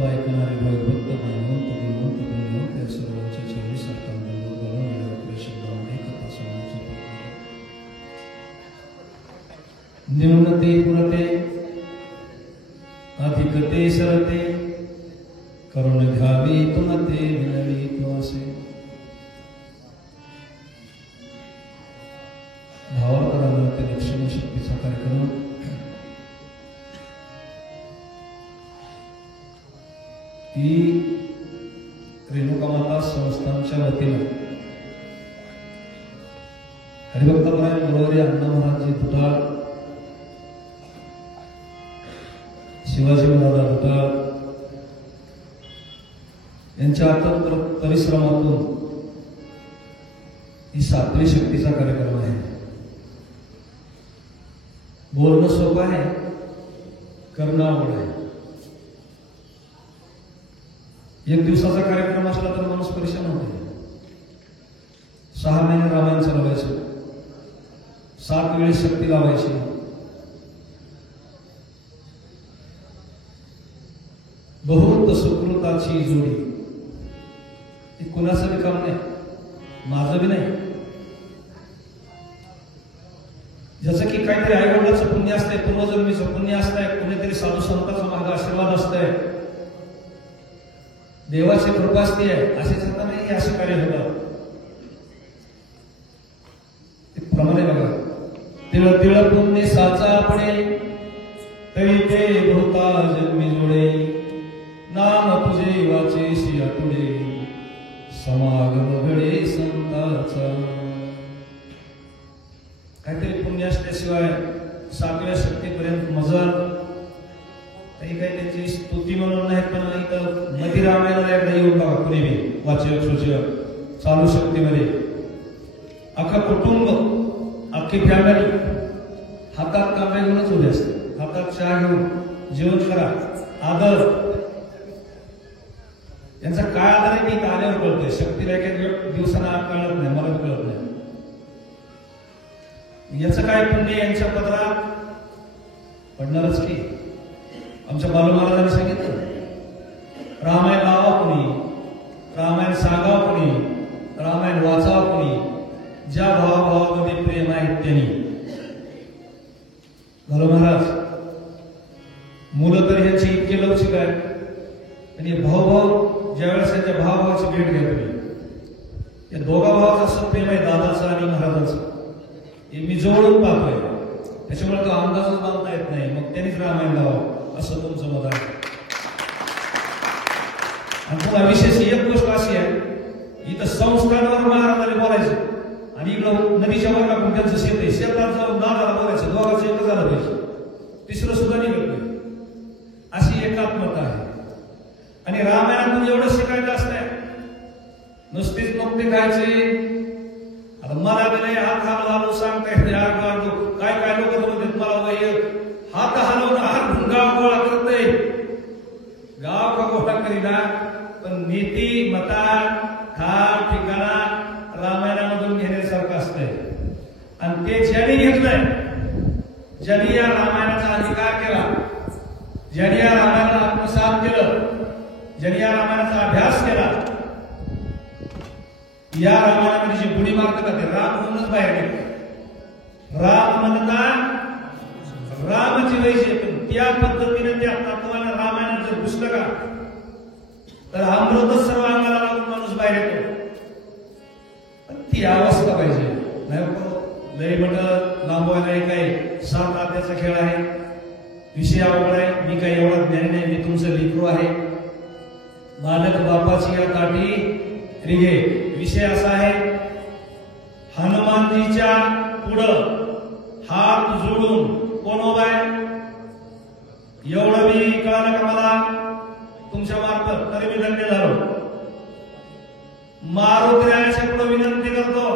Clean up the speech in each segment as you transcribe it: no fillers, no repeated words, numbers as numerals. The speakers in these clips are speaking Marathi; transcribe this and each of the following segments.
सर्व ऐकणारे भगवंत ज्ञानवंत गुणवंत गुणवंत या सर्वांचे चेहरे सरकारने लोकांना वेळेवर आपल्या शब्दामध्ये कथा सांगण्याचं न्यूनते पुरते अधिकते सरते करुण घ्यावी तुमते विनवी तो असे. भावार्थाला ते लक्षण शक्तीचा कार्यक्रम ही रेणुका माता संस्थानच्या वतीनं हरिभक्तपरायण गुरुवारी अण्णा महाराजजी दुधाळ, शिवाजी महाराज दुधाळ यांच्या अतंत्र परिश्रमातून ही 7वी शक्तीचा कार्यक्रम आहे. बोलणं सोपं आहे, करणं अवघड आहे. एक दिवसाचा कार्यक्रम असला तर माणूस परेशान होते. 6 महिने रामायण चालवायचं, 7 वेळेस शक्ती लावायची. बहुत सुकृताची जोडी. ही कुणाचं बी काम नाही, माझं बी नाही. जसं की काहीतरी आईवडिलाचं पुण्य असतंय, पूर्वजन्मीचं पुण्य असतंय, कुणीतरी साधू संतांचा माझा आशीर्वाद असतंय, देवाची कृपा असते, असे सुद्धा नाही असे कार्य होतात. प्रमाणे बघा, तिळ तिळ पुण्य साचा पडे तरी ते भोवता जन्मी जोडे, नाम तुझे वाचे सिया तुडे समागम घडे संताचा. काहीतरी पुण्य असल्याशिवाय 7व्या शक्तीपर्यंत मजल काही काही त्याची स्तुती म्हणून नाही. पण इथं मधी रामायणाला एकदा येऊन बघा, कुणी बी वाचक सूचक चालू शक्तीमध्ये अख्खा कुटुंब, अख्खी फॅमिली हातात कांबे घेऊनच उभे असते. हातात चहा घेऊन जेवण करा, आदर. यांचा काय आदर आहे की आल्यावर कळतंय. शक्तीला एका दिवसाला कळत नाही, मला कळत नाही. याचं काय पुण्य यांच्या पदरात पडणारच की. आमच्या बालू महाराजांनी सांगितलं, रामायण लावा कोणी, रामायण सांगावा कोणी, रामायण वाचावा कोणी, ज्या भावाभावामध्ये प्रेम आहे त्यांनी. बालू महाराज मुलं तर ह्याची इतके लवचिक आहेत, आणि भाऊ ज्यावेळेस त्यांच्या भावाभावाची भेट घ्या तुम्ही, या दोघा भावाचं असं प्रेम आहे, दादाचं आणि महाराजांचं. हे मी जवळून पाहतोय, त्याच्यामुळे तो अंदाजच बांधता येत नाही. मग त्यांनीच रामायण लावावं असं तुमचं मत आहे. आणि पुन्हा विशेष एक गोष्ट अशी आहे, इथं संस्थानावर महाराजांनी बोलायचं आणि इकडं नदीच्या वर लागून त्यांचं शेत आहे, शेतात जाऊन दादाला बोलायचं. दोघांचं एकच झालं पाहिजे, तिसरं सुद्धा निघत नाही. अशी एकात्मता आहे. आणि रामायणातून एवढं शिकायचं असतंय, नुसतीच नुकते खायचे. आता मला नाही हात हलवून सांगताय, काय काय लोक म्हणतात मला वय हात हलवून हात गाव गोळा करतय. गाव का गोळा करीना, पण नीती मता ठार ठिकाणा रामायणामधून घेण्यासारखं असतंय. आणि ते ज्यांनी घेतलंय, ज्यांनी या रामायणाचा अधिकार केला, ज्यांनी या रामायणाला आत्मसात केलं, ज्यांनी या रामायणाचा अभ्यास केला, या रामायणामध्ये जी बुडी मारतात ते राम म्हणूनच बाहेर गेले. राम म्हणता रामाची वैशिष्ट्य, पण त्या पद्धतीने त्या तत्वाने रामायणात जर घुसलं का तर अमृतच सर्व अंगाला लागून माणूस बाहेर येतो. ती अवस्था पाहिजे. नाही लय म्हटलं लांबवायला काय 7 आत्याचा खेळ आहे, विषय अवघड आहे. मी काही एवढा ज्ञानी नाही, मी तुमचं लेकरू आहे. मालक बापाची या काठी रिघे. विषय असा आहे, हनुमानजीच्या पुढं हात जोडून कोण उभा आहे एवढं मी कळालं का मला तुमच्या मार्फत, तरी मी धन्य झालो. मारुतीरायाच्या पुढे विनंती करतो,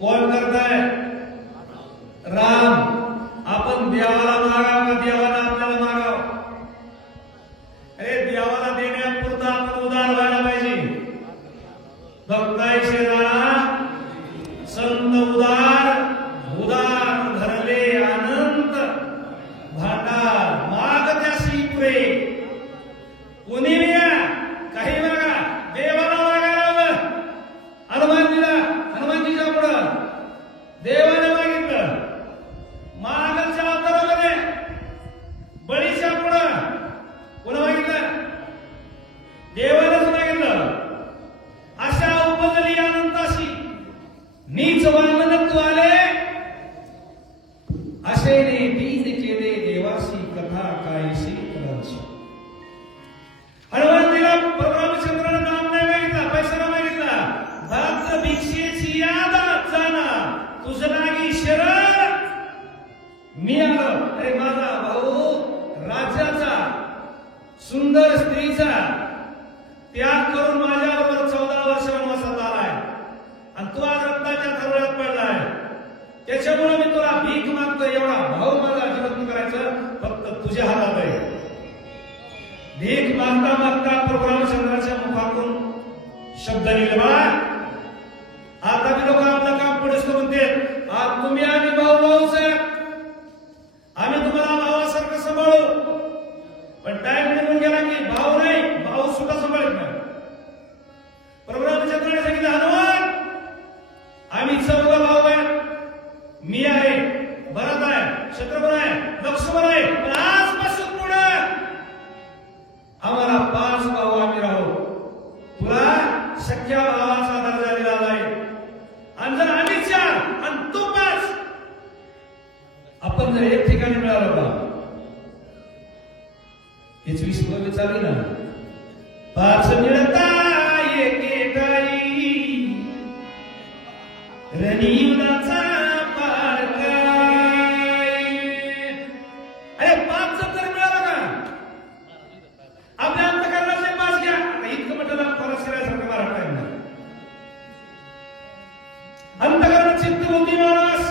कोण करताय? राम. आपण देवाला मागावं का देवाला आपल्याला मागावं? अरे देवाला देण्यापुरता आपण उदार व्हायला पाहिजे. भक्ताय शेजारा संत उदार, उदार धरले अनंत भांडार, माग त्यासी पुरे कोणी या काही बघा देवाला मागायला हनुमान दिला, हनुमानजीच्या पुढं देवाने मागितलं. महाराजांच्या अवतारामध्ये बळीच्या पुढं कोण मागितलं? देवानेच मागितलं. अशा उपजली अनंताशी नीच वामनत्व आले, अशेने बीज केले देवासी कथा कायशी करायची. हनुमानजीला रामचंद्राने नाम नाही मागितला, पैसा नाही मागितला. भक्त भिक्षेची याद जाना तुझ लागी शरण मी आलो. अरे माझा भाऊ राज्याचा सुंदर स्त्रीचा त्याग करून माझ्याबरोबर 14 वर्ष वनवासात आलाय आणि तू आज रक्ताच्या थरवड्यात पडलाय. त्याच्यामुळे मी तुला भीक मागतोय. एवढा भाऊ माझा अजिबात करायचं, फक्त तुझ्या हातात आहे. भीक मागता मागता प्रभू रामचंद्राच्या मुखातून शब्द निघला. आता मी लोक आपलं काम पुढे म्हणते, आज तुम्ही आम्ही भाऊ भाऊच आहे, आम्ही तुम्हाला भावासारखं सांभाळू. पण टाइम निघून गेला की भाऊ नाही, भाऊ सुद्धा सांभाळत नाही. प्रभू रामचंद्राने सांगितलं, हनुमान आम्ही 14 भाऊ आहे, मी आहे, भरत आहे, शत्रुघ्न आहे, लक्ष्मण आहे. पण आजपासून पुढे आम्हाला 5 भाऊ आम्ही राहू. तुला सख्या भावाचा दर्जा दिला आहे. आणि जर आम्ही 4 आणि तू 5, आपण जर एक ठिकाणी मिळालो का हेच विश्व चालू ना. 5 मिळता एकेकाई रणीवनाचा पार काय. अरे 5 तर मिळाला का आपल्या अंतःकरणातले 5 घ्या. आता इतकं म्हटलं फरक शिरायसारखं मराठा आहे. अंतःकरण चित्त बुद्धी माणूस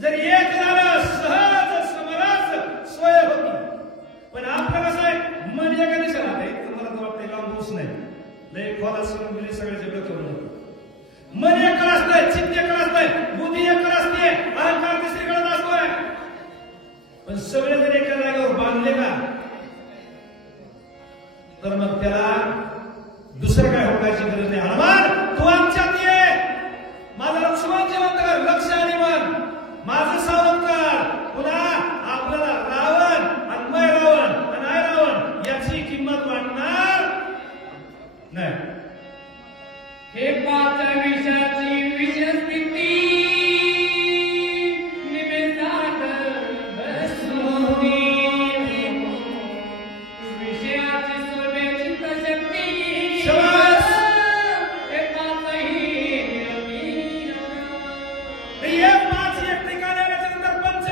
जर एक झालं सहज समरस स्वय होती. पण आपलं कसं आहे, मन एका दिशेला आहे. तुम्हाला तो वाटतं लांब पोच नाही, लय खोला सोडून गेली सगळे जगत करून. मन एक असतंय, चित्त एक असतंय, बुद्धी एक असते, अहंकार दुसरीकडे असतोय. पण सगळे जर एका जागेवर बांधले का तर मग त्याला दुसरं काय होण्याची गरज नाही. हनुमान तू आमच्यात ये, माझं लक्ष्मण जिवंत कर, लक्ष आणि मन माझं सावध कर. पुन्हा आपल्याला रावण आणि मै रावण आणि आय रावण याची किंमत वाटणार नाही. हे 5 विषयाची विषस्थिती निमेषात बसवली. विषयाची सर्वे चित्तशक्ती हे 5ही हे 5 एक ठिकाणी आल्याच्यानंतर 5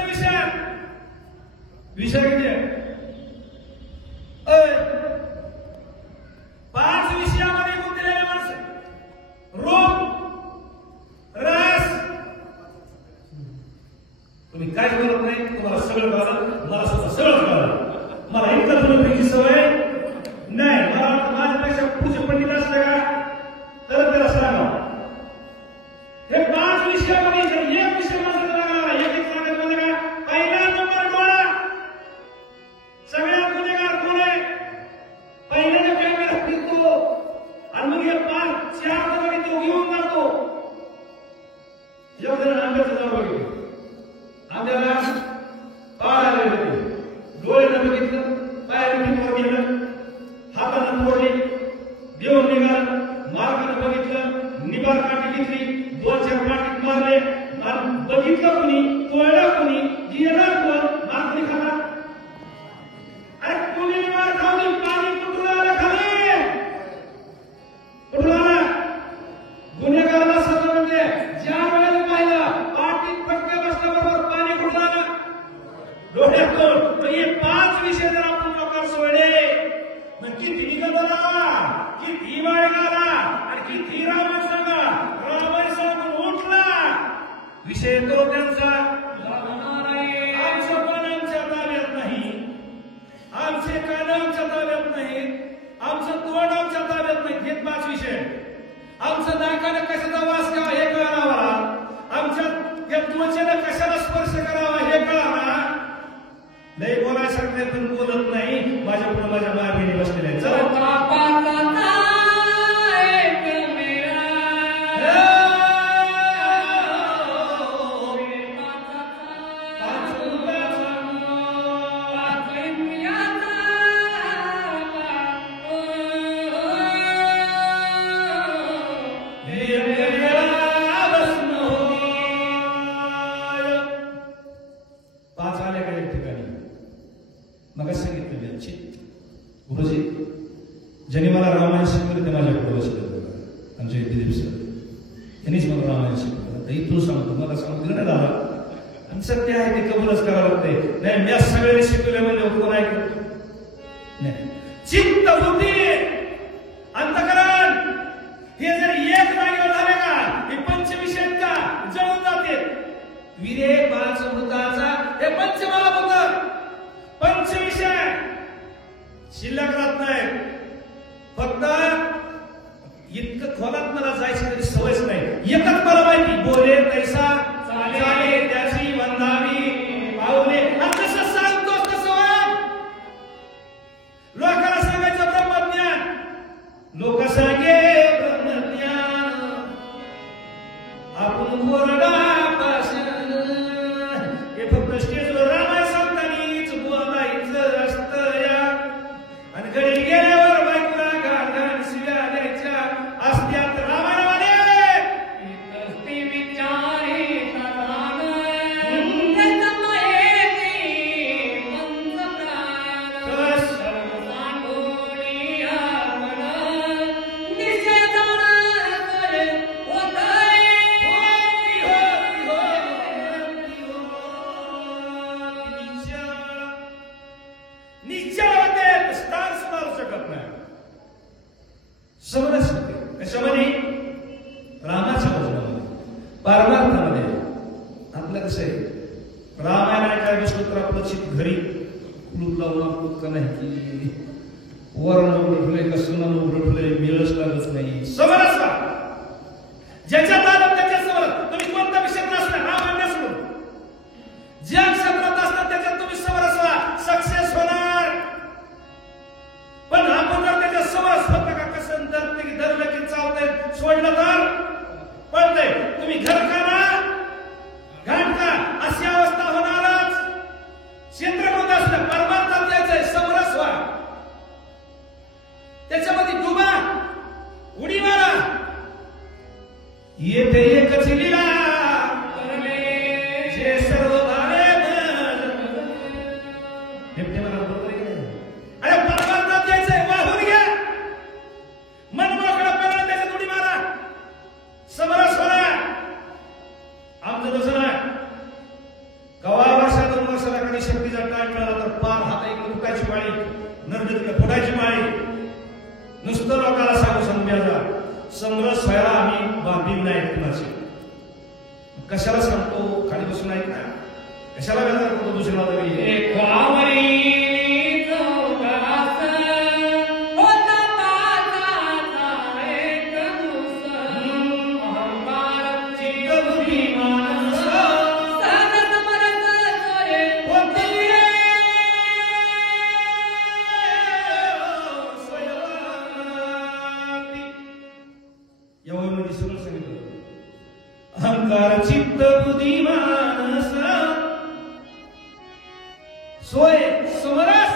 विषय किती आहे? 5 विषयामध्ये गुंतलेले माणसं, रूप, रस. तुम्ही काय बोलत नाही, तुम्हाला सगळं कळलं, मला सुद्धा सगळं कळलं. मला इतकं तुमची सवय नाही. मला माझ्यापेक्षा पुढचे पंडित असले का तर त्याला सांगा. हे 5 विषयामध्ये जर एक विषय माझा लागला, एक सांगत मला का पहिला नंबर डोळा. सगळ्यात गुन्हेगार कोण आहे? पहिल्याच्या कॅमेरा फिरतो आणि मग हे 4 जणांनी तो घेऊन जातो. एक जण आंब्याचं झाड बघितलं, आंब्याला पाड आलेले होते, डोळ्यानं बघितलं, पायाने फिरवर गेलं, हातानं मोडली, देऊन निघाल, मार्गानं बघितलं, निबार काठी घेतली, 2-4 काठीत मारले, बघितलं कोणी, तोडलं कोणी, गेलं कोण, मारली खाला. अरे कोणी मार खाऊन पाणी कुठून आलं खाली, कुठून आला? गुन्हेगाराला सजा म्हणजे ज्या वेळेला पाहिलं पाठीत फटका बसल्याबरोबर पाणी कुठून आलं? डोळ्यातून. हे 5 विषय जर आपण लोकांना सोडले, मग किती निघाला, किती वाढला आणि किती रामायण सांगा, रामायण सांगून उठला विषय तो त्यांचा लागणार आहे. आमचं पण आमच्या ताब्यात नाही, आमचे कान आमच्या ताब्यात नाही, आमचं तोंड आमच्या ताब्यात नाही. हे 5 विषय. आमचं नाकानं कशाचा वास घ्यावा हे कळावा, आमच्या या त्वचेनं कशाला स्पर्श करावा हे कळावा. लय बोलायसारखं पण बोलत नाही. माझ्या पुढे माझ्या माय बहिणी गुरुजी ज्यांनी मला रामायण शिकवलं ते माझ्या पुढे बसले आमचे दिलीप सर यांनीच मला रामायण शिकवलं. तर इथून सांगतो मला सांगतो नाही दादा आणि सत्य आहे ते कबूलच करावं लागते. नाही मी सगळ्यांनी शिकवले म्हणजे कोण ऐकत नाही. चित्त बुद्धी अंतकरण हे जर एक जागेवर झाले का हे पंचविषय का जळून जाते. विरे पाच भूताचा हे पंचमहाभूत पंचविषय शिल्लक राहत नाही. फक्त इतकं खोलात मला जायची तरी सवयच नाही. एकच मला माहिती बोले तैसा चाले त्याची वंदावी पावले. कसं सांगतोस तसं वाग. लोकांना सांगायचं ब्रह्मज्ञान लोक सांगे ब्रह्मज्ञान आपण कोरडा पाषाण. हे फक्त स्टेजवर रामाय सांगतानीच बोलायचं असतं या आणि घरी गेल्यावर बायकोला गाणं शिव्या द्यायच्या असत्यात रामायणामध्ये. ती विचारी तदान तन्मयेती पंचप्राण सर्व सांडोळी आपण निषेधन करे उतरे निश्चय होते स्थान सुधारू शकत नाही. समजच होते कशामध्ये रामाच्या वचनामध्ये परमार्थामध्ये. आपलं कसं आहे रामायण काय बसलो तर आपलं चित घरी कुलूप लावून आपलं का नाही की वरण उघडले का सुनानं उघडले मिळच लागत नाही. समजच का ज्याच्यात आलं त्याच्या समज. तुम्ही कोणत्या विषयात असला रामायण सोडून ज्या क्षेत्रात असतात त्याच्यात तुम्ही समरस व्हा सक्सेस होणार. पण आपण जर त्याच्या समरस होता का कसं धरलं की चालतंय सोडलं तर पळतंय. तुम्ही घर का ना घाट का अशी अवस्था होणारच. क्षेत्र कोणतं असलं परमार्थात यायचंय समरस व्हा. त्याच्यामध्ये डुबा उडी मारा. येथे एकच लीला करणे जे सर्व भावे हेपटे मला बरोबर आहे. अरे परमार्थात यायचंय वाहून घ्या. मन मोकळा पडला त्याच्यात उडी मारा. समरस होणार. आमचं तसं नाही. कवा वर्षा 2 वर्षाला कधी शक्तीचा टाइम मिळाला तर पार हात इकडे फुटायची माळी नर्मदीकडे फुटायची माळी. नुसतं लोकांना सांगू संध्याचा समरस व्हायला आम्ही बांधील नाही कुणाची. कशाला सांगतो खाली बसून ऐक ना. कशाला व्यवहार करतो दुसऱ्याला तरी. अहंकार चित्त बुद्धी मानस सोय समरस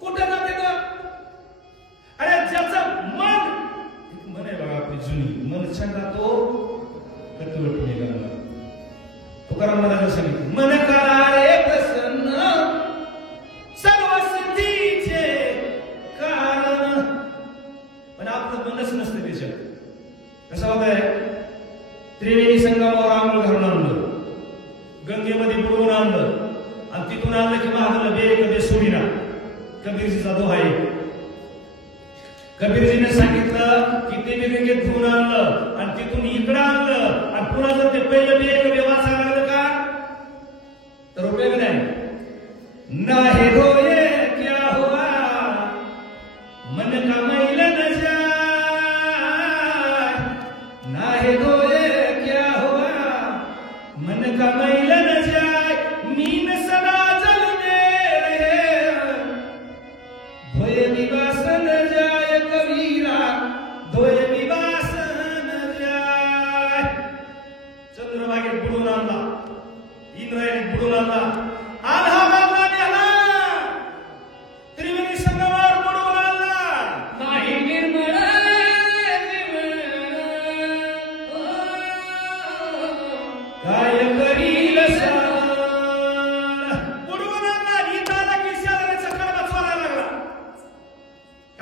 कुठे जाते तो. अरे ज्याचं मन मन आहे बघा आपली जुनी मन छान राहतो कटवट निघाला. तुकाराम महाराज सांगितलं मन करा रे प्रसन्न सर्व सिद्धीचे कारण. पण आपलं मनच नसतं त्याच्यात. कसं होत आहे त्रिवेणी संगमावर आंघोळ घालून आणलं गंगेमध्ये बुडवून आणलं आणि तिथून आणलं की महागलं बे कधी सोडीना. कबीरजीचा दोहा आहे. कबीरजीने सांगितलं की ते गंगेत धुवून आणलं आणि तिथून इकडं आणलं आणि पुन्हा जर ते पहिलं बे कबी वाचायला लागलं का तर उपयोग नाही. नाही रोये क्या हुआ मन का मैल न जाय. नाही रोये मन का मैल न जाए नीन सदा जल में रहे. धोय विवास न जाए कबीरा धोय विवास न जाए. चंद्रभागेत बुडून आणला इंद्रायणीत बुडून आणला. आल्हा बाबा नेला त्रिवेणी संगमावर बुडवून आणला. नाही निर्मळ काय करील बुडवून आणला. इथं आला की शेजाऱ्याचा कडबा चोरायला लागला.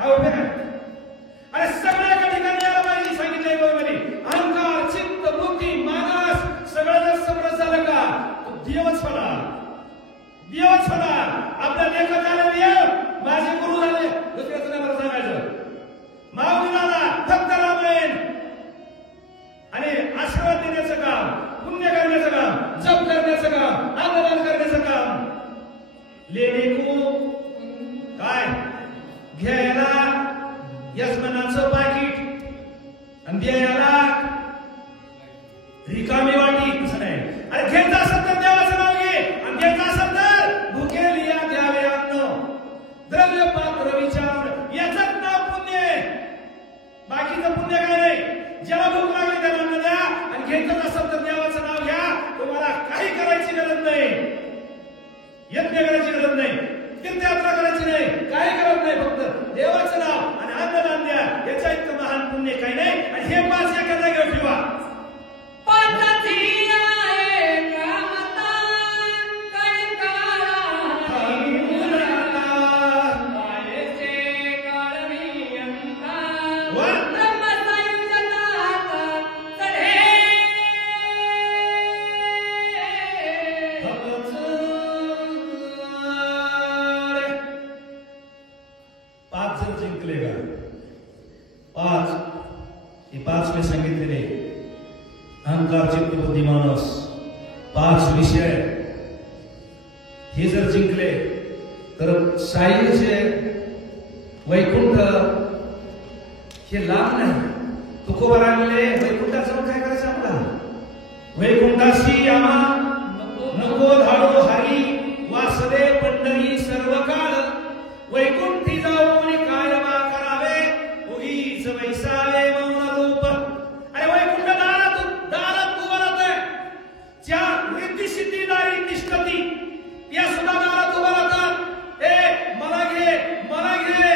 काय उपयोग आहे? अरे सगळ्या ठिकाणी यायला पाहिजे सांगितलंय बरोबर. अहंकार, चित्त, बुद्धी, मानस सगळं जर समरस झालं का तो देवच होणार. देवच होणार. आपल्या लेखक आले देव माझे गुरु झाले दुसऱ्याचं नाही मला सांगायचं. माऊली झाला फक्त रामायण आणि आशीर्वाद देण्याचं काम, पुण्य करण्याचं काम, जप करण्याचं काम, अन्नदान करण्याचं काम. लेणे को काय घ्यायला यजमानाचं पाकिट आणि द्यायला रिकामी वाटी. कसं नाही. अरे घ्यायचं असेल तर देवाचं नाव घे आणि घ्यायचं असेल तर भुकेल या द्यावे अन्न द्रव्य पात्र विचार याचंच नाव पुण्य आहे. बाकीचं पुण्य काय नाही. ज्याला भूक लागली त्याला अन्न द्या आणि घ्यायचं असेल तर देवाचं नाव घ्या. तुम्हाला काही करायची गरज नाही. यज्ञ करायची गरज नाही. तीर्थयात्रा करायची नाही. काही करत नाही. फक्त देवाचं नाव आणि अन्नदान द्या. याच्या इतकं महान पुण्य काही नाही. आणि हे 5 एका जागेवर ठेवा. पाच मी सांगितलेले अहंकार, चित्त, बुद्धी, मानस 5 विषय हे जर जिंकले तर साईचे वैकुंठ हे लाभ नाही. तुकोबा म्हणले वैकुंठात जाऊन काय करायचं आपला. वैकुंठाशी आम्हा नको धाडो हरी वासदे पंढरी सर्व काळ वैकुंठी जाऊन काय बा करावे उगीच वैसावे मौन रूप. अरे वैकुंठ दारात उभा राहतोय. ज्या रिद्धी सिद्धी नारी तिष्ठती त्या सुद्धा दारात उभा राहतात. ए मला घे मला घे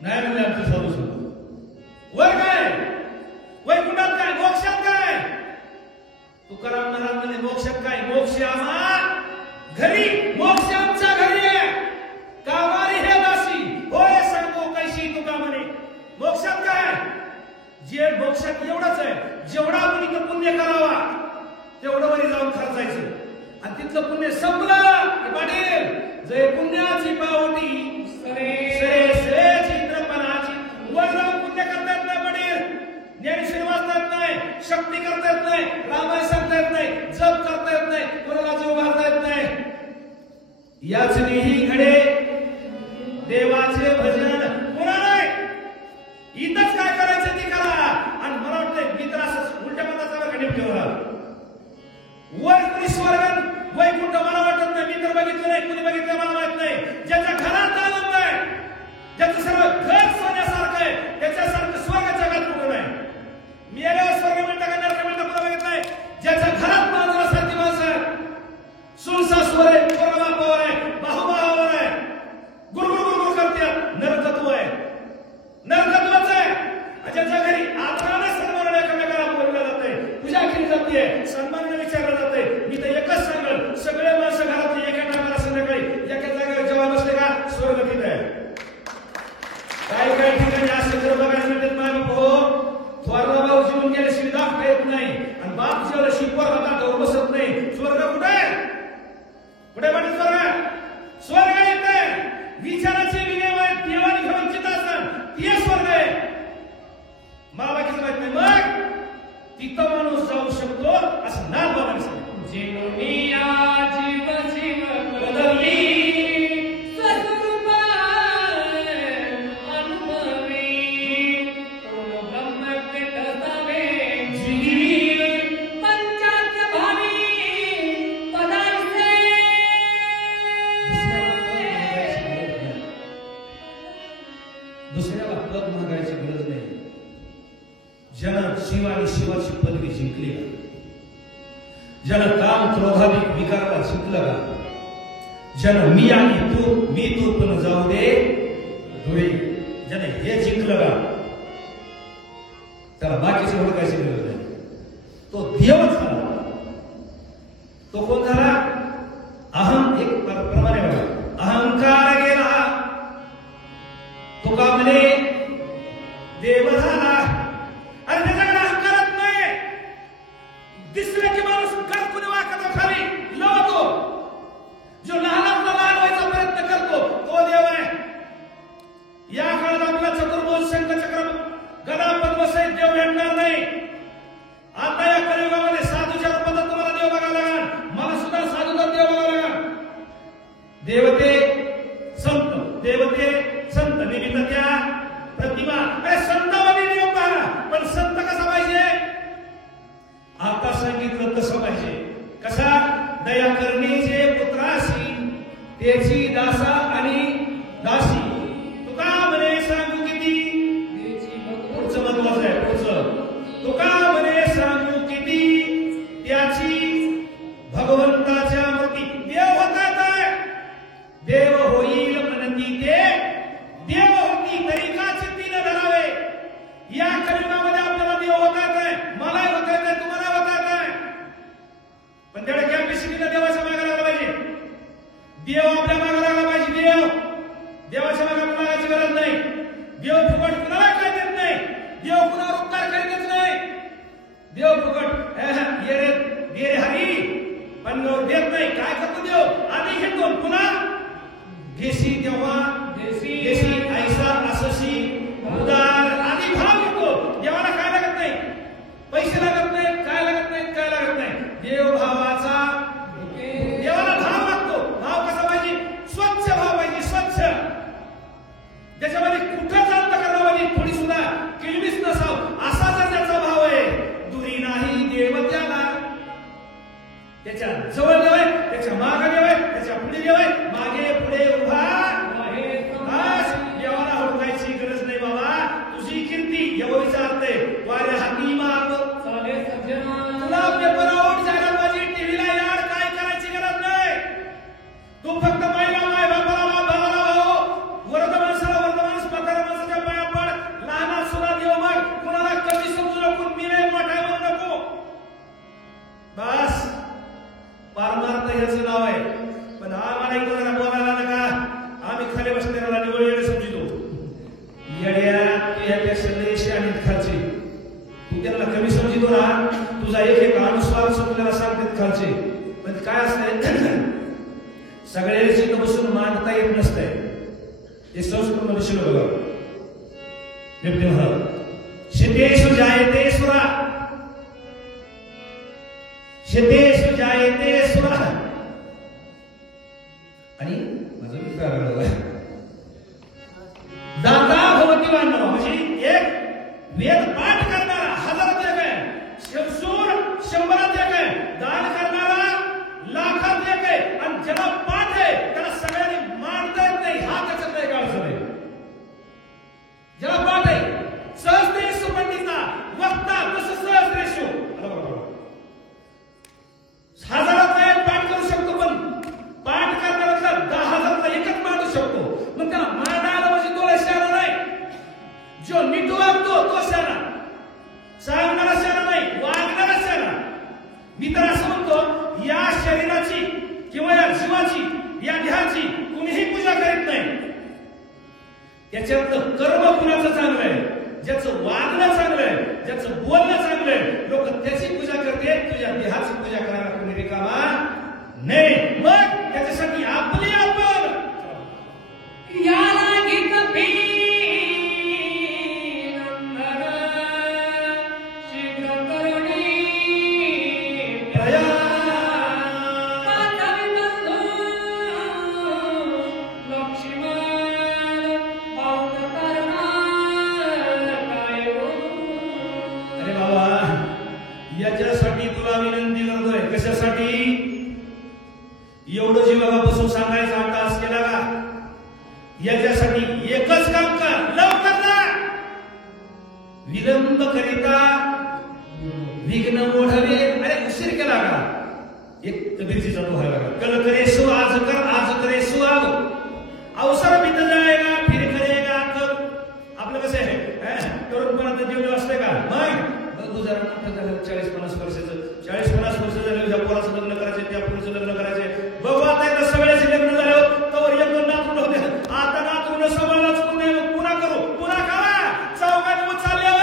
नाही म्हणले आमचं साधू संत. वर काय वैकुंठात काय मोक्षात काय. तुकाराम महाराज म्हणजे मोक्षात काय. मोक्ष आम्हा घरी. मोक्ष आमच्या घरी आहे. कामारी हे दासी होय सांगो कैशी तुका म्हणे. मोक्षात काय जे मोक्षात एवढंच आहे जेवढा आपण इथं पुण्य करावा तेवढं वरी जाऊन खर्चायचं आणि तिथलं पुण्य संपलं की पाटील जय पुण्याची पावटी सरे सरे चित्रपणाची. वर जाऊन पुण्य करता येत नाही पाटील. ज्ञानेश्वरी वाचता येत नाही. शक्ती करता येत नाही. रामायण सांगता येत नाही. जप करता येत नाही. कोणाला जीव घालता येत नाही. याच नेही घडे देवाचे भजन पुन्हा नाही. इथंच काय करायचं ते करा. आणि मला वाटतंय मित्र असं उलट्या मताचा घडीत ठेवला. वर कुणी स्वर्ग वैकुंठ मला वाटत नाही. मित्र बघितलं नाही. कुणी बघितलं मला माहित नाही. ज्याच्या घरात आनंद आहे ज्याचं सर्व घर सोन्यासारखं आहे त्याच्यासारखं स्वर्ग जगात कुठं नाही. मेल्यावर स्वर्ग मिळतं का नरक मिळतं कुठं बघित नाही. ज्याच्या घरात मांजरासारखी माणसं आहेत. सुनसासवर आहे. पोरबापावर आहे. भाऊभावावर आहे. गुरगुर करतात. नरकत्व आहे. नरकत्वच आहे. ज्याच्या घरी आदराने सन्मानाने एकमेकाला बोललं जातंय. पूजा केली जाते. सन्मानाने विचारलं जातंय. मी तर एकच सांगेल सगळे माणसं घरातली एका टायमाला संध्याकाळी एका जागेवर जेव्हा बसले का स्वर्ग तिथे आहे. काही काही ठिकाणी असे जर बघायला मिळत नाही. थोरला भाऊ जीवन गेल्याशिवाय दाखवता येत नाही. आणि बाप जेवढा शिकवा हातात बसत नाही. स्वर्ग कुठे कुठे पाटील स्वर्ग. स्वर्ग येते विचाराची विनिमय देवानी घेऊन चितासन ते स्वर्ग आहे. मला बाकीचं माहित नाही. मग तिथं माणूस जाऊ शकतो असं नाथ बाबांनी सांगितलं. जिनुनिया जीव जीव बदली स्वस्वरूप अनुभवी तो ब्रह्मपेठ सावे जीवी पंचाख्य भावी पदार्थे. दुसऱ्याला पद मागायची गरज नाही. ज्यानं शिव आणि शिवाची पदवी जिंकली का. ज्यानं काम क्रोधाधिक विकाराला जिंकलं का. ज्यानं मी आणि तू पण जाऊ दे धुळे ज्याने हे जिंकलं का त्याला बाकीची ओळखायची गरज नाही. तो देवच झाला. तो कोण झाला. अहम एक प्रमाणे बघा. अहंकार गेला देवते संत निमित्त त्या प्रतिमा. अरे संतांमध्ये देव पाहा, पण संत कसा पाहिजे? आता सांगितलं तसं पाहिजे. कसा? दया करणे जे पुत्रासी त्याची दासा आणि दासी. तुका म्हणे सांगू किती, पुढचं महत्वाचं आहे. पुढचं तुका म्हणे सांगू किती त्याची भगवंताच्या मूर्ती. देव होतात देव होईल म्हणती ते देव होती तरी का चित्तीने धरावे. या कलियुगामध्ये आपल्याला देव होतात आहे, मलाही होतात आहे, तुम्हाला होतात आहे. पण त्याला कॅपॅसिटीला देवाच्या मागे लागला पाहिजे. देव आपल्या मागे लागला पाहिजे. देवाच्या मागे लागायची गरज नाही. देव फुकट कुणाला काय देत नाही. देव कुणावर उपकार करीतच नाही. देव फुकट ये रे हरी पण देत नाही. काय करतो देव? आधी घेतो पुन्हा घेसी तेव्हा देशी ऐसा असशी उदार आधी भाव घेतो. देवाला काय लागत नाही, पैसे लागत नाही, काय लागत नाही, काय लागत नाही. देव भावाचा देवाला भाव लागतो. भाव कसा पाहिजे? स्वच्छ भाव पाहिजे. स्वच्छ, त्याच्यामध्ये कुठं चालत करण्यामध्ये थोडी सुद्धा किळमीच नसाव असा जर त्याचा भाव आहे. दुरी नाही देव त्याला. त्याच्या जवळ देव आहे, त्याच्या मागे देव आहे, त्याच्या पुढे देव आहे, मागे पुढे उभा बस. देवाला हुडकायची गरज नाही बाबा. तुझी कीर्ती एवढं विचारते वाऱ्या हाती माग चाले सज्जना. तुला पेपरावर जायला पाहिजे, टीव्हीला यार काय करायची गरज नाही. तू फक्त महिला माय बापाला भावाला वरद माणसाला वरद माणूस म्हातारा माणसाच्या पाया पड. लहानात सुद्धा देव मग कुणाला कमी समजू नको. मी नाही मोठा म्हणू नको. बस पारमार्थ याचं नाव आहे. पण आम्हाला एक जरा बोलायला नका. आम्ही खाली बसलेला निवड येडे समजितो. येड्या तुझ्यापेक्षा लयशी आणि खालचे. तू त्यांना कमी समजितो ना. तुझा एक अनुस्वार समजल्याला सांगतात खालचे. पण काय असतंय सगळ्याची तर बसून मांडता येत नसतंय. हे संस्कृत मध्ये शिकलो बघा. शितेषु जायते सुरा, शितेषु जायते सुरा. आणि माझं मित्र दाता भवती मानव म्हणजे एक वेद पाठ करणारा हजारात एक आहे, शूर शंभरात एक आहे, दान करणारा लाखात एक आहे. आणि ज्याला पाठ आहे त्याला सगळ्यांनी मानता येत नाही. हा त्याच्यात नाही का अडचण आहे. ज्याला पाठ आहे सहस्रेषु पंडिता वक्ता कसं सहस्रेषु हजारात एक पाठ करू शकतो. पण पाठ करणारा 10,000 एकच मांडू शकतो. मग त्याला मांडायला म्हणजे तो शहाणा नाही. जो नीट वागतो तो शहाणा, सांगणारा शहाणा नाही, वागणारा शहाणा. मी तर असं म्हणतो या शरीराची किंवा या जीवाची या देहाची कुणीही पूजा करीत नाही. त्याच्यातलं कर्म कुणाचं चांगलं आहे, ज्याचं वागणं चांगलं आहे, ज्याचं बोलणं चांगलं आहे, लोक त्याची पूजा करते. तुझ्या देहाची पूजा करायला कोणी रिकामा नाही. मग त्याच्यासाठी आपली आपण याला गीत नंदन शीघ्र करुणी पाठवी बंधू लक्ष्मण पाऊल करणार काय हो. अरे बाबा याच्यासाठी तुला विनंती करतोय. कशासाठी? एवढं जीवापासून सांगायचा 8 तास केला का? याच्यासाठी एकच काम कर, लवकर ना. विलंब करिता विघ्न मोढवे. अरे उशीर केला का? एक कबीरजीचा दोहा आहे, कल करे सो आज कर, आज करे सो अब, अवसर बीत जाएगा फिर करेगा कब. आपलं कसं आहे तरुणपणात जेवढे असते का? मग जरा मोठं झालं 40-50 वर्षाचं, 40-50 वर्ष झालं ज्या पोराचं लग्न करायचे त्या पोरीचं लग्न करायचे. बघू आता एकदा सगळ्याचे लग्न झालं तर एक दोन नातून होते. आता नातून सांभाळाच पुन्हा करू पुन्हा करा. चौकात चालल्यावर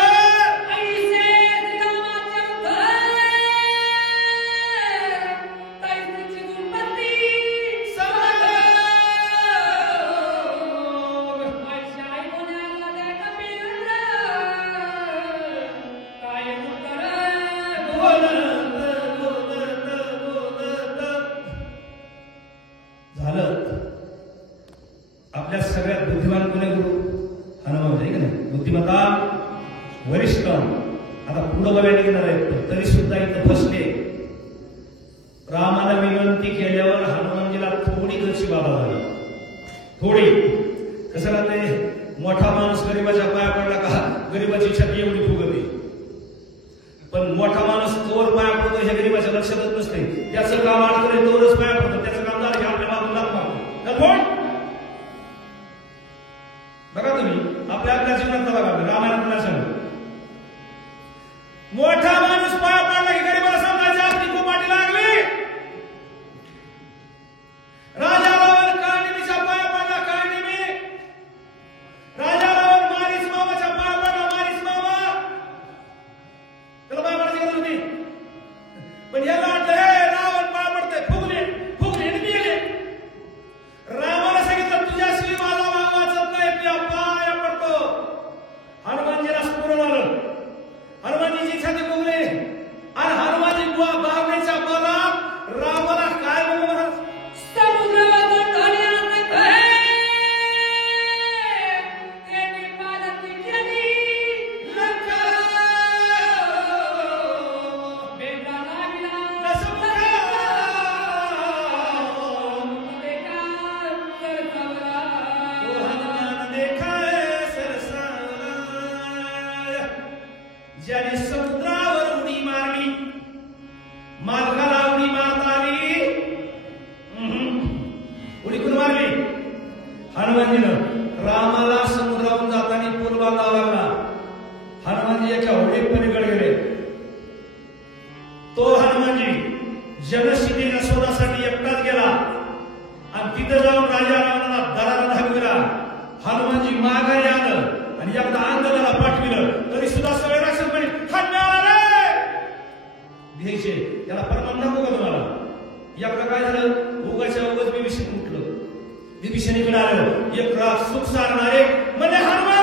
आपल्या सगळ्यात बुद्धिमान कोण आहे गुरु? हनुमान आहे का नाही? बुद्धिमत्ता वरिष्ठ. आता पुढं बघायला निघणार आहेत, पण तरी सुद्धा इथं बसले. रामाला विनंती केल्यावर हनुमानजीला थोडी गरची बाबा झाली, थोडी. कसं राहते, मोठा माणूस गरीबाच्या पाया पडला का गरीबाची छाती एवढी फुगते, पण मोठा माणूस तोवर पाया पडतो हे गरीबाच्या लक्षातच नसते. त्याचं काम अडकले तोवरच पाया पडतो, त्याचं काम झालं की आपल्या बाजूला लागतो. बघा तुम्ही आपल्या जीवनात बघा, रामायणात सांग, मोठा माणूस पाया पडला की गरीबाला समजायचं आपली कोपाटी लागली. राजा रावण काळनिमीच्या पाया पडला, काळनिमी. राजा रावण मारीच मामाच्या पाया पडला, मारीच मामा. त्याला पाया पडायची गरज होती, पण याला वाटलं हे रावण पाया पडतंय, फुगले फुगले आणि गेले. रामाला सांगितलं तुझ्याशी माझा भाव वाचत नाही, मी पाया पडतो. हनुमानजीला स्फुरण आलं, हनुमानजीची छाती फुगले आणि हनुमानजी भावनेच्या बलात रामाला काय म्हणून ज्याने समुद्रावर उडी मारली, मालकाला उडी मारता आली. उडी कोण मारली? हनुमानजीनं. रामाला समुद्रावरून जाताना पूल बांधावा लागला. हनुमानजी याच्या होडीपलीकडे गेले. तो हनुमानजी जनशिदीच्या शोधासाठी एकटाच गेला आणि तिथं जाऊन राजा रावणाला दराला दाखविला. हनुमानजी माघारी आलं आणि एकदा आंदोलनाला पाठविलं, तरी सुद्धा सगळे राक्षस म्हणे घ्यायचे. त्याला परमान नको का तुम्हाला? एकदा काय झालं, उगाच्या उगाच विभीषण उठलं. विभीषणीकडे आलं, एक रात सुख सारणारे म्हणजे हनुमान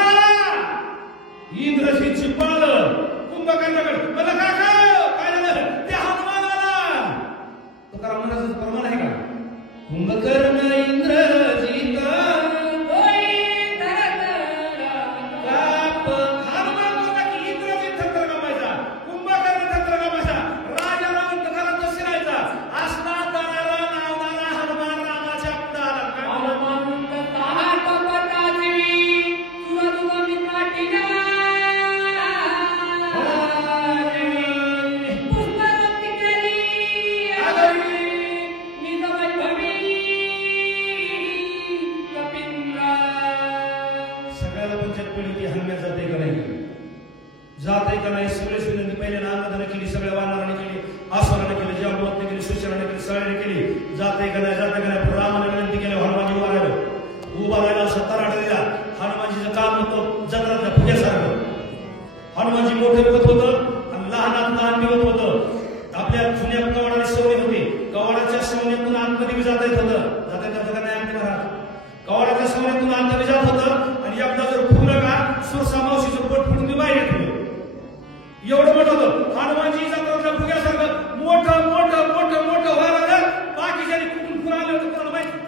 इंद्रजी चिपळलं कुंभकर्णाकडे. मला काय झालं? ते हनुमान आला. तो करा मनाचं प्रमाण आहे का? कुंभकर्ण इंद्रजी जाते का नाही सगळे विनंती पहिले नांदने केली, सगळ्या वानराने केली, आसुराने केली, जांबवतने केली, सुशराने केली, सगळ्याने केली. जाते का नाही, जाते का नाही. रामाने विनंती केली, हनुमानजी उभा राहिलं. उभा राहिला सत्ता दिला. हनुमानजीचं काम होतं जत्रातल्या फुग्यासारखं. हनुमानजी मोठे दिवत होतं आणि लहानात लहान दिवत होतं. आपल्या जुन्या कवाडाला सवय होती, कवाडाच्या सवण्यातून आतमध्ये जाता येत होतं. जाता येत का नाही? आमच्या घरात कवाडाच्या सवण्यातून आतमध्ये जात होतं आणि एकदा जर फुगलं का सुरसा मावशीचं पोट फुटून बाहेर येत. एवढं मोठं होतं. हनुमानजी जत्रातल्या फुग्यासारखं मोठं मोठं मोठं मोठं व्हायला लागलं. बाकीच्या कुठून पुरा आले होते कोणाला माहिती.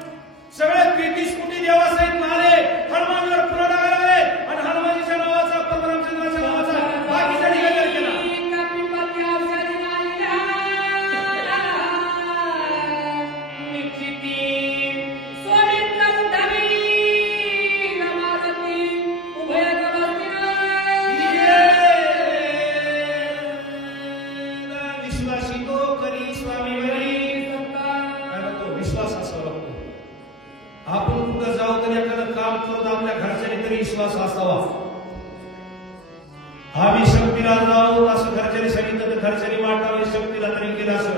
सगळे 33 कोटी देवासहित आले, हनुमानजीवर पुरा टाकायला लागले आणि हनुमानजीच्या नावाचा परमरामचंद्राच्या नावाचा बाकीच्या निघाले केला. आपण कुठं जाऊ तरी एखादं काम करत आपल्या घरच्याने तरी विश्वास असावा. आम्ही शक्तीला जाऊ असं घरच्याने सांगितलं तर घरच्याने वाटावे, शक्तीला तरी केलं असं.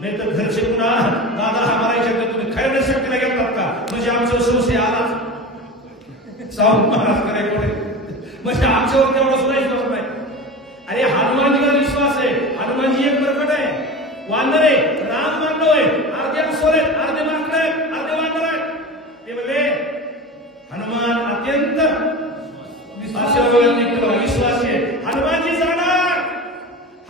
नाही तर घरचे पुन्हा दादा हा मारायच्या तुम्ही खऱ्या शक्तीला घेतात का? म्हणजे आमचा संशय आलाच साहू महाराज कराय कोणी म्हणजे आमच्यावर तेवढा सुद्धा विश्वास नाही. अरे हनुमानजीला विश्वास आहे. हनुमानजी एक प्रकट आहे, वानर आहे, राम मानव आहे, अर्धे सोर आहेत, अर्धे माकड आहेत, अर्धे वानर आहेत. ते म्हणजे हनुमान अत्यंत विश्वासी आहे. हनुमानजी जाणार,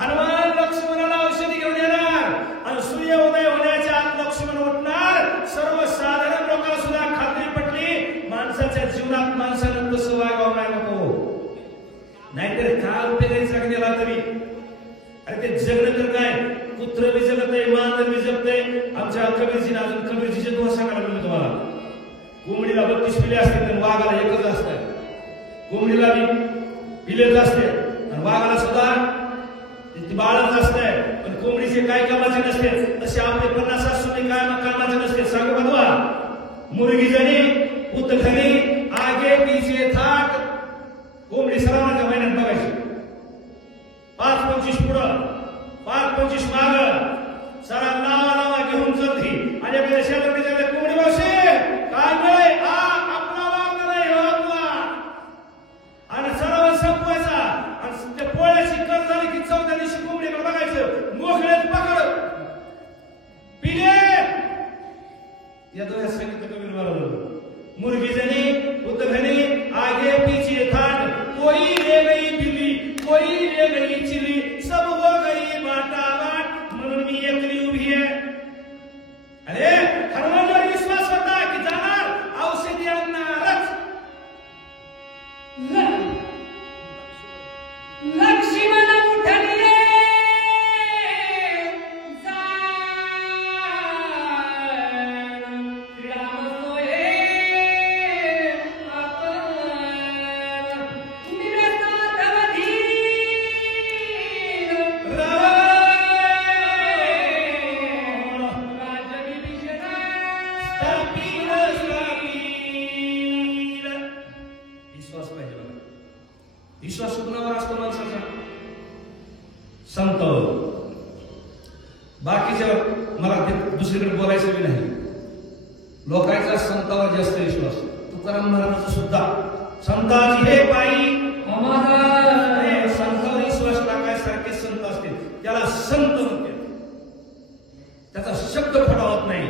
हनुमान लक्ष्मणाला औषधी घेऊन येणार आणि सूर्योदय होण्याच्या आत लक्ष्मण उठणार. सर्वसाधारण लोकांना सुद्धा खात्री पटली माणसानं तसं वागावं नाही नको. नाहीतर काय उपयोगाची जगण्याला तरी. अरे ते जगणं तर काय, कुत्र बी जगत आहे, मांजर बी जगतंय. आमच्या कबीरजीने अजून कबीरजीचे दोष सांगायला मिळतो तुम्हाला. कोंबडीला 32 पिले असते तर वाघाला एकच असतं. कोंबडीला बी पिलेच असते आणि वाघाला सुद्धा ती बाळच असते. पण कोंबडीचे काय कामाचे नसते, तसे आपले 50 सुने काय कामाचे नसते. सांगू बघवा, मुर्गी जणी उतखली आगे पीछे थाट. कोंबडी सरावाच्या महिन्यात बघायची. 5-25 पुढं 5-25 माग, सारा नावा घेऊन चलती. आणि आपल्या शेतात कोंबडी मावशी काय मिळे आपला वाघ नाही हो आपला. आणि सराव संपवायचा. आणि त्या पोळ्याची कर झाली की 14 दिवशी कोंबडीकडे बघायचं. मोकळ्यात पकड पिले. या दोघांना सांगितलं कबीर बरोबर. मुर्गी जनी उतघनी आगे पीछे थाट. कोई ले गई बिल्ली, कोई ले गई चिली, सब हो गई बाटा बाट. म्हणून मी एकली उभी आहे. अरे हनुमानवर विश्वास होता की जाणार औषधी आणणारच. लक्ष्मण उठले विश्वास कुणावर असतो माणसाचा? संत. बाकीच्या मला ते दुसरीकडे बोलायचं बी नाही. लोकांचा संतावर जास्त विश्वास. तुकाराम महाराजांचा सुद्धा संताची हे पायी संतावर विश्वास टाकायसारखे संत असतील त्याला संत म्हणते. त्याचा शब्द फटावत नाही.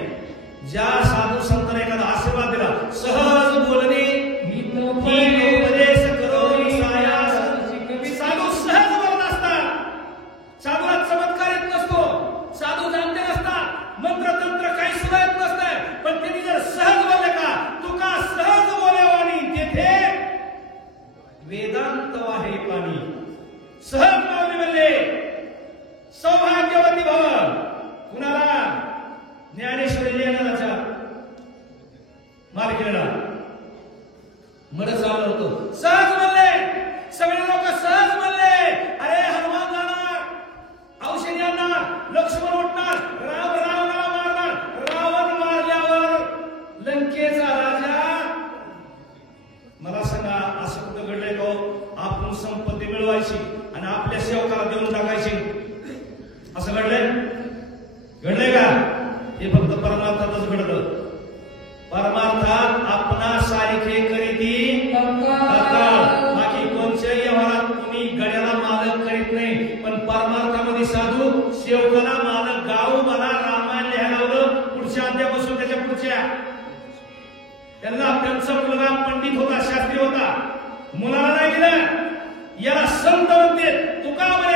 ज्या साधू संतांना एखादा आशीर्वाद दिला, सहज बोलणे उपदेश करो साधू सहज बोलत असतात. साधूला चमत्कार येत नसतो, साधू जाणते नसतात, मंत्र तंत्र काही सुद्धा येत नसतंय. पण त्यांनी जर सहज बोलले का, तुका सहज बोलावानी तेथे वेदांत वाहे पाणी. सहज माऊली म्हणले सौभाग्यवती भव. कुणाला? ज्ञानेश्वरी लिहिणाराच्या मालकीला मड चाललं होतं. सहज म्हणले, सगळे लोक सहज म्हणले. अरे हनुमान जाणार, औषधी आणणार, लक्ष्मण उठणार, राम रावणाला मारणार. रावण मारल्यावर लंकेचा राजा. मला सांगा असं कुठं घडलंय का? आपण संपत्ती मिळवायची आणि आपल्या सेवकाला देऊन टाकायची, असं घडलंय? घडलंय का? हे फक्त परमार्थातच घडलं. परमार्थात आपणा सारखे करीती बाकी कोणत्याही व्यवहारात तुम्ही गड्याला मालक करीत नाही. पण परमार्थामध्ये साधू सेवकाला मालक. गाव मला रामायण लिहायला लावलं पुढच्या अध्यापासून त्याच्या पुढच्या. त्यांचा मुलगा पंडित होता, शास्त्री होता, मुलाला नाही दिलं. याला संत म्हणते. तुका म्हणे